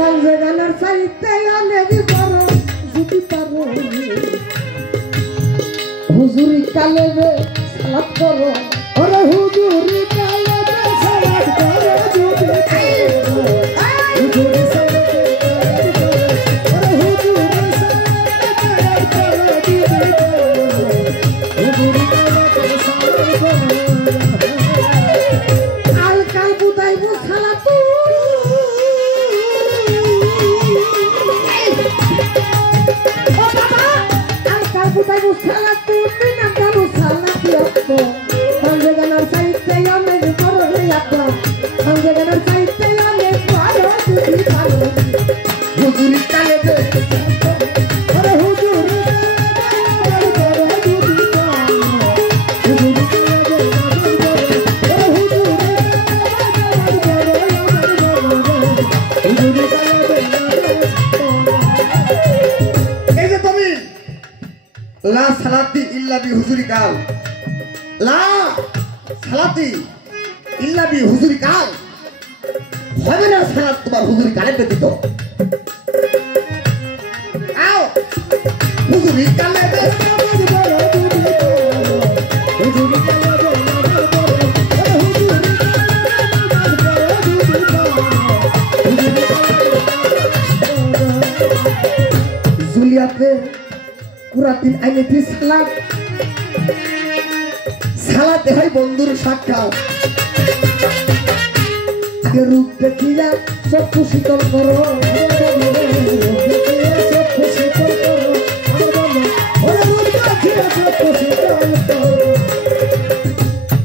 পাঞ্জে গানার চাইতে অনেক বড় যদি পারো হুজুরি কালেবে সালাত করো ওরে হুজুরি কালেবে সালাত করো যদি হুজুরি লা সালাতি ইল্লা বি হুজুরি কাল লা সালাতি ইল্লা বি হুজুরি কাল হবে না সালাত তোমার হুজুরি কালে ব্যতীত আও হুজুরি কালে জুলিয়াতে পুরা দিন আইনে সালাত সালাতে হয় বন্ধুর সাক্ষাৎ আগে রূপ দেখিয়া চক্ষু শীতল করো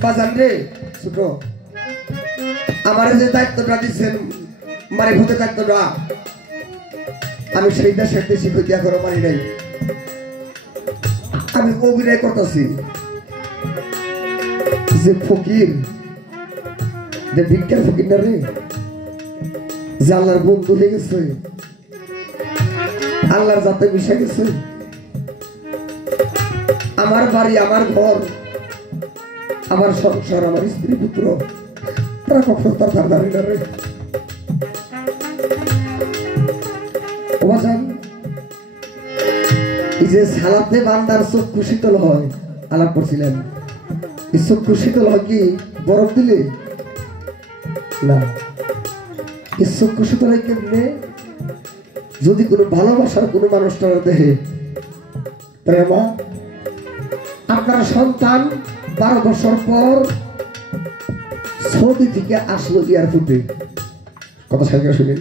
বাজান রে ছোট আমার যে দায়িত্বটা দিচ্ছেন মারে ভূতে দায়িত্বটা আমি সেই দেশের দেশি হইয়া করো মানি নাই আমি অভিনয় করতেছি যে ফকির যে ভিক্ষার ফকির না রে যে আল্লাহর বন্ধু হয়ে গেছে আল্লাহর যাতে মিশে গেছে আমার বাড়ি আমার ঘর আমার সংসার আমার স্ত্রী পুত্র তারা কখনো তার দাঁড়ি না রে এই যে সালাতে বান্দার চক্ষু শীতল হয় আলাপ করছিলেন এই চক্ষু শীতল হয় কি বরফ দিলে না এই চক্ষু শীতল হয় কেমনে যদি কোনো ভালোবাসার কোনো মানুষটার দেহে প্রেমা আপনার সন্তান 12 বছর পর সৌদি থেকে আসলো এয়ারপোর্টে কথা সাইকেল শুনেন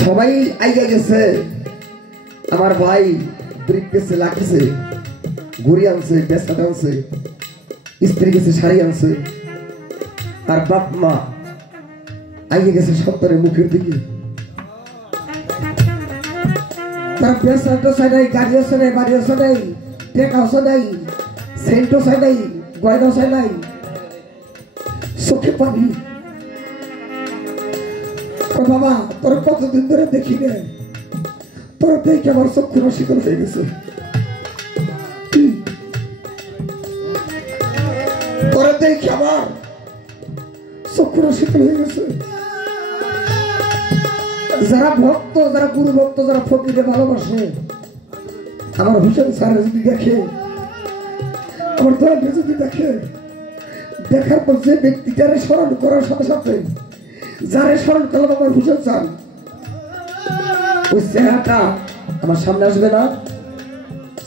সবাই আইগা গেছে আমার ভাই ব্রিফকেসে লাগছে ঘুরি আনছে বেসাটা আনছে স্ত্রী গেছে শাড়ি আনছে আর বাপ মা আইগে গেছে সন্তানের মুখের দিকে তার বেসাটা চাই নাই গাড়ি আছে নাই বাড়ি আছে নাই টেকা আছে নাই সেন্টও চাই নাই গয়নাও চাই নাই চোখে পানি বাবা তোর কতদিন ধরে দেখি না তোর দেখে আমার চক্ষু শীতল হয়ে গেছে তোর দেখে আমার চক্ষু শীতল হয়ে গেছে যারা ভক্ত যারা গুরু ভক্ত যারা ফকিরে ভালোবাসে আমার হুসেন স্যার যদি দেখে আমার দলকে যদি দেখে দেখার পর যে ব্যক্তিটারে স্মরণ করার সাথে সাথে যারে স্মরণ করলাম আমার হুসেন স্যার ওই চেহারাটা আমার সামনে আসবে না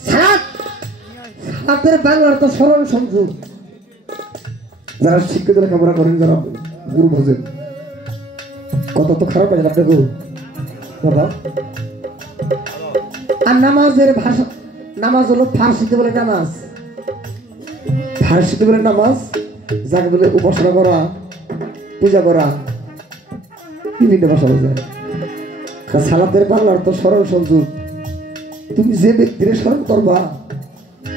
সালাতের বাংলার তো স্মরণ সংযোগ যারা শিক্ষিত লেখাপড়া করেন যারা গুরু বোঝেন কত তো খারাপ লাগে আপনাকে বাবা আর নামাজের ভাষা নামাজ হলো ফার্সিতে বলে নামাজ ফার্সিতে বলে নামাজ যাকে বলে উপাসনা করা পূজা করা বিভিন্ন ভাষা বোঝায় সালাতের বাংলার তো স্মরণ সংযোগ তুমি যে ব্যক্তির স্মরণ করবা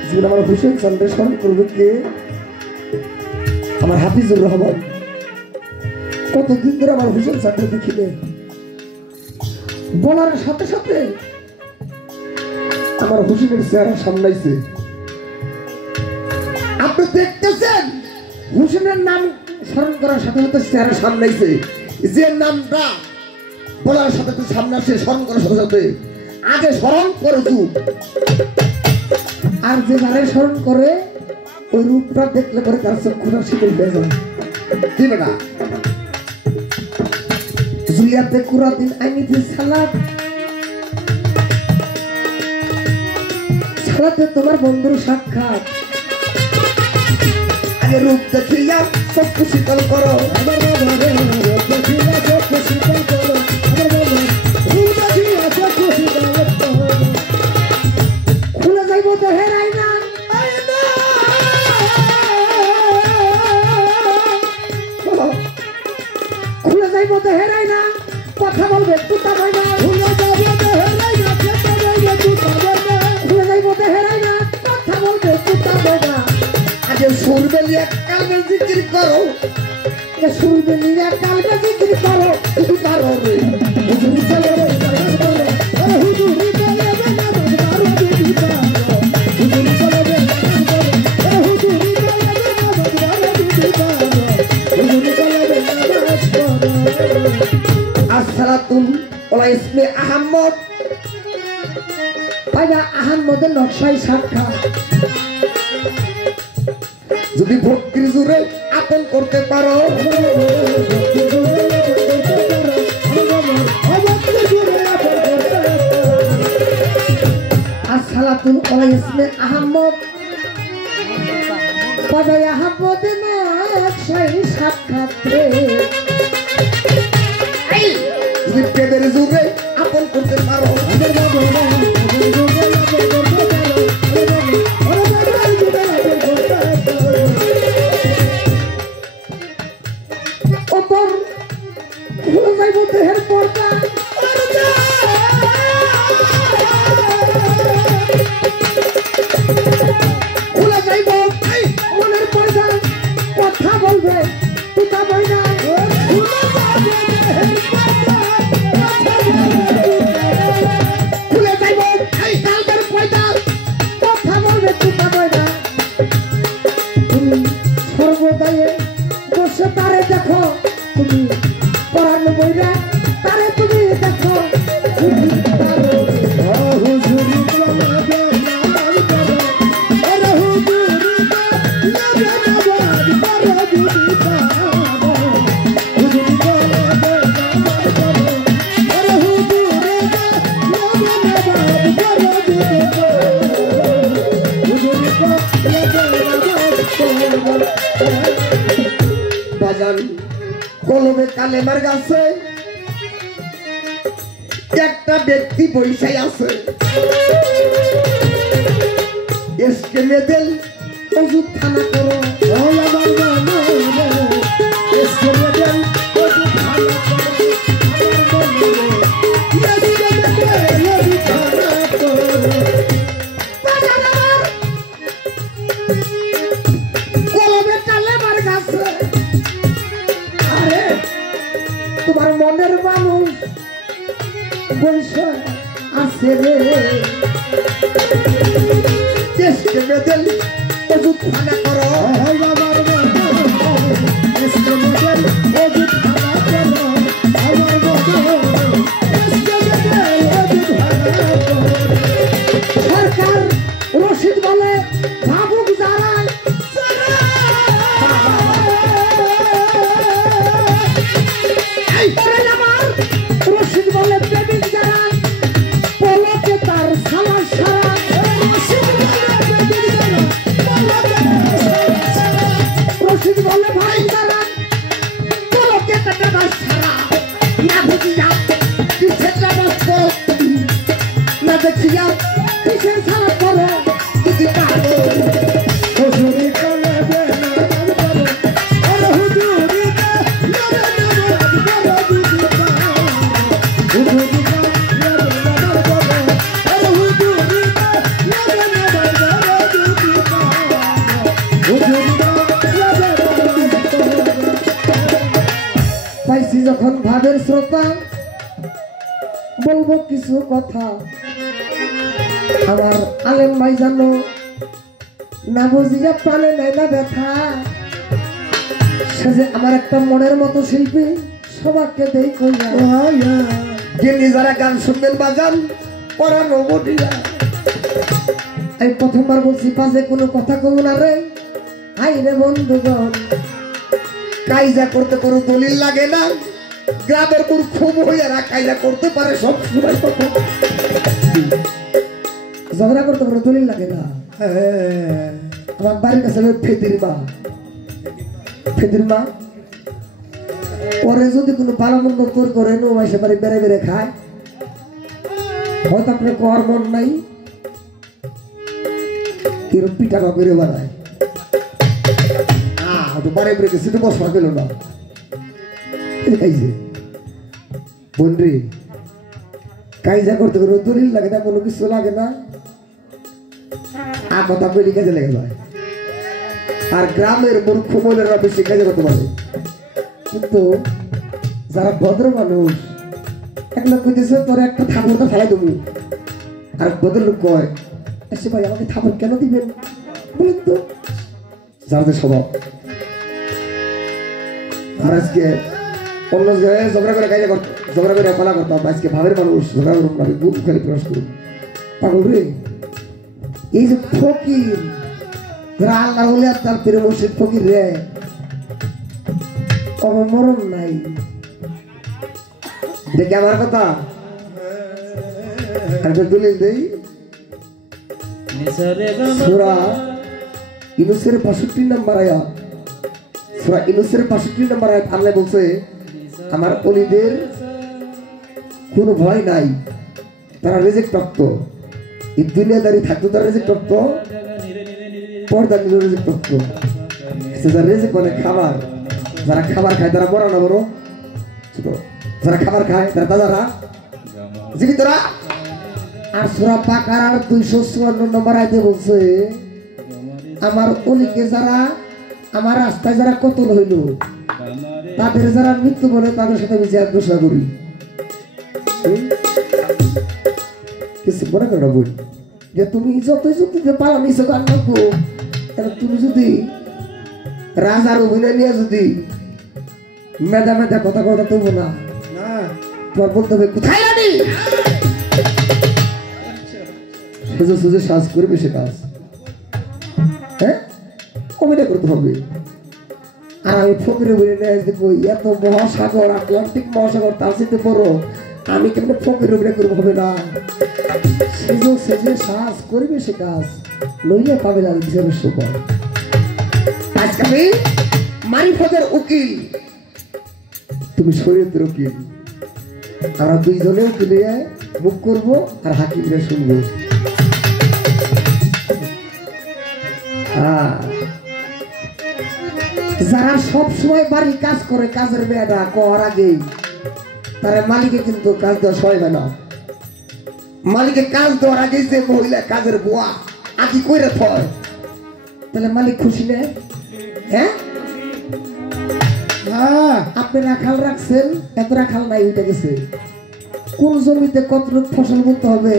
যেগুলো আমার হুসেন চান্দের স্মরণ করবে কে আমার হাফিজুর রহমান কতদিন ধরে আমার হুসেন চান্দের দেখিলে বলার সাথে সাথে আমার হুসেনের চেহারা সামলাইছে আপনি দেখতেছেন হুসেনের নাম স্মরণ করার সাথে সাথে চেহারা সামলাইছে যে নামটা বলার সাথে তুই সামনে আসে স্মরণ করার সাথে সাথে আগে স্মরণ করে তুই। আর যে যারে স্মরণ করে ওই রূপটা দেখলে পরে তার চক্ষুটা শীতল হয়ে যায়। কি বেটা জুলিয়াতে কুরাদিন আইনিতে সালাত সালাতে তোমার বন্ধুর সাক্ষাৎ। আগে রূপ দেখিয়া চক্ষু শীতল করো, খুলে যাইব দেহের আইনা, খুলে যাইব দেহের আইনা, কথা বলবে তুতা বইনা, খুলে যাইব দেহের আইনা, কথা বলবে তুতা বইনা। আগে সুর বেলিয়ে কালবে জিকির করো, সুর বেলিয়ে কালবে জিকির করো, শুধু পারো রে হুজুরি চলে রে হুজুরি চলে রে হুজুরি চলে রে হুজুরি চলে রে। আসসালাতুল ওলা ইসমে আহমদ পাইবা আহমদের নকশায় সাক্ষাৎ। যদি ভক্তির জোরে আপন করতে পারো, আসসালাতুল ওলা ইসমে আহমদ পাইবা আহমদের নকশায় সাক্ষাৎ। যদি প্রেমের জোরে আপন করতে পারো, দেহের পর্দা খুলে যাইব মনের পর্দা, কথা বলবে তুতা বইনা, খুলে যাইব কালবের পর্দা, কথা বলবে তুতা বইনা। তুমি সর্বদায়ে বসে তারে দেখো, তুমি পরানো বইরা তারে তুমি দেখো, বাজান কলমে কালেমার গাছে একটা ব্যক্তি বৈশাই আছে, এসকে মেদেল ওজুদ খানা করো, এসকে মেদেল ওজুদ খানা কলমে কালেমার গাছে। আরে তোমার মনের মানুষ বৈশা আছে রে, দেশকে মেদেল ওজুদ খানা করো, আমার দেশকে মেদেল ওজুদ খানা করো, আমার দেশকে মেদেল ওজুদ খানা করো। সরকার রশিদ বলে ভাবুক যারা, আমার রশিদ বলে প্রেমিক যারা, পলকে তার সালা সারা, রশিদ বলে ভাই যারা, পলকে তার সারা, না বুঝিয়া কিসের না দেখিয়া কিসের সারা করো, যদি পারো হুজুরি চলে রে পাইছি যখন ভাবের শ্রোতা, বলবো কিছু কথা। আমার আলেম ভাই জানো না বুঝিয়া প্রাণে নেয় না ব্যথা, সে যে আমার একটা মনের মতো শিল্পী। সবাইকে দেই কইয়া গেলি যারা গান শুনবেন বাজান ওরা নবটিয়া এই প্রথমবার বলছি পাশে কোনো কথা কইব না রে হাই রে বন্ধুগণ কাইজা করতে কোনো দলিল লাগে না গ্রামের কোন খুব হইয়ারা কাইজা করতে পারে সব সময় কথা ঝগড়া করতে কোনো দলিল লাগে না আমার বাড়ির কাছে ফেদির মা পরে যদি কোনো ভালো মন্দ তোর করে নো মাসে বাড়ি বেড়ে বেড়ে খায় হয়তো আপনার কর মন নাই কিরম পিঠা বা বেড়ে বানায় বাড়ি বেড়ে গেছে তো বসা পেল না বন্ডি কাইজা করতে কোনো দলিল লাগে না কোনো কিছু লাগে না কথা পেলি কাজে লেগে যায় আর গ্রামের মূর্খ মহিলারা বেশি কাজে করতে পারে কিন্তু যারা ভদ্র মানুষ এক লোক কইতেছে তোর একটা থাপড়টা ফেলাই দেবো আর ভদ্র লোক কয় এসে ভাই আমাকে থাপড় কেন দিবেন বলেন তো যাদের স্বভাব আর আজকে অন্য জায়গায় ঝগড়া করে কাজে করতো ঝগড়া করে পালা করতাম আজকে ভাবের মানুষ ঝগড়া করুন না আমি বুক খালি প্রকাশ করুন পাগল রে এই যে ফকির যারা আল্লাহ হলে তার পীর মুর্শিদ ফকির রে মরণ নাই দেখে আমার কথা দলিল দেই সূরা ইউনূসের ৬৫ নম্বর আয়াত সূরা ইউনূসের ৬৫ নম্বর আয়াত আল্লাহ বলছে আমার ওলিদের কোনো ভয় নাই তারা রিজিক প্রাপ্ত এই দুনিয়াদারি থাকতো তারা রিজিক প্রাপ্ত পর্দা নিল রিজিক প্রাপ্ত যারা রিজিক মানে খাবার যারা খাবার খায় তারা বড় না বড় ছোট যারা খাবার খায় তারা তাজারা জীবিতরা আর সূরা বাকারার 254 নম্বর আয়াতে বলছে আমার ওলিকে যারা আমার রাস্তায় যারা কতল হইল তাদের যারা মৃত্যু বলে তাদের সাথে আমি জিয়াদ ঘোষণা করি কিছু মনে করো বল যে তুমি যতই যুক্তিতে পালা নিছো গান রাখো তাহলে তুমি যদি রাজার অভিনয় নিয়ে যদি মেধা মেধা কথা কথা তুলবো না তোমার বলতে হবে কোথায় রানি সেজে সেজে সাজ করবে সে কাজ হ্যাঁ অভিনয় করতে হবে আর আমি ফকিরে বলে নিয়ে দেখবো এত মহাসাগর আটলান্টিক মহাসাগর তার সাথে বড় আমি কেমন ফকির অভিনয় করবো হবে না সেজে সেজে সাজ করবে সে কাজ লইয়া পাবে না বিচারের সুপার আজকে আমি মারিফতের উকিল তুমি শরীয়তের উকিল আমরা দুইজনে উকিলে মুখ করবো আর হাকিমরা শুনবো যারা সব সময় বাড়ি কাজ করে কাজের মেয়েটা কর আগেই তারা মালিকে কিন্তু কাজ দেওয়া সয় না মালিকে কাজ দেওয়ার আগে যে মহিলা কাজের বুয়া আকি কইরা থয় তাহলে মালিক খুশি নেই হ্যাঁ আপনি রাখাল রাখছেন এত রাখাল নাই উঠে গেছে কোন জমিতে কতটুকু ফসল করতে হবে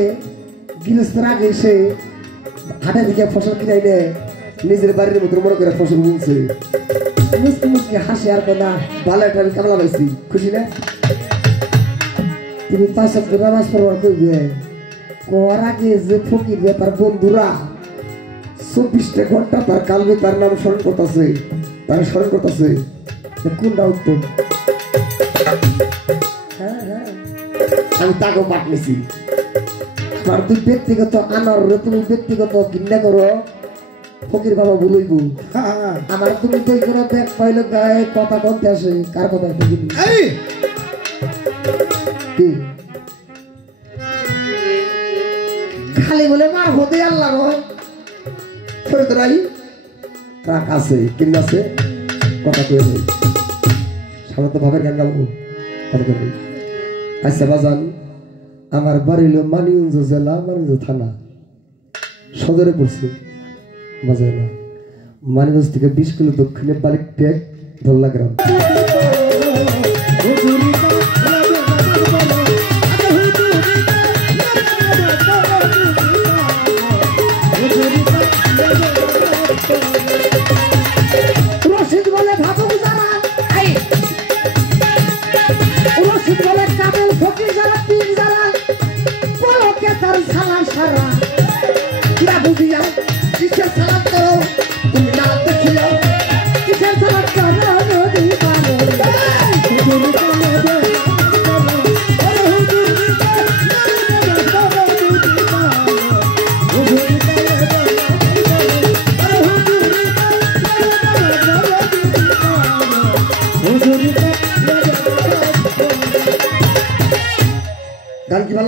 গৃহস্থের আগে এসে হাটে দিকে ফসল কিনাই নেয় নিজের বাড়ির মতো মনে করে ফসল বুনছে মুসকি মুসকি হাসি আর না ভালো একটা আমি কামলা পাইছি খুশি না তুমি 5 ওয়াক্ত নামাজ পড়বার করবে কর আগে যে ফকির তার বন্ধুরা 24টা ঘন্টা তার কালবে তার নাম স্মরণ করতেছে তার স্মরণ করতেছে কোনটা উত্তম আমি তাকেও পাঠ নিছি আমার তুই ব্যক্তিগত আনার তুমি ব্যক্তিগত ঘৃণা করো ফকির বাবা বলইব আমার তুমি তো কোনো ব্যাগ পাইলে গায়ে কথা বলতে আসে কার কথা খালি বলে মার হতে আল্লাহ রয় ফরিদরাই রাখ আছে কিনা আছে কথা কয়ে নেই সামনে তো ভাবের গান গাবো কথা কয়ে আচ্ছা বাজান আমার বাড়ি হলো মানিগঞ্জ জেলা মানিগঞ্জ থানা সদরে পড়ছে বাজার না মানিগঞ্জ থেকে 20 কিলো দক্ষিণে বালিক ট্যাগ ধল্লা গ্রাম রশিদ বলে ভাবুক যারা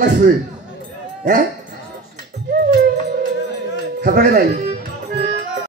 আছে হ্যাঁ খাপাকে নাই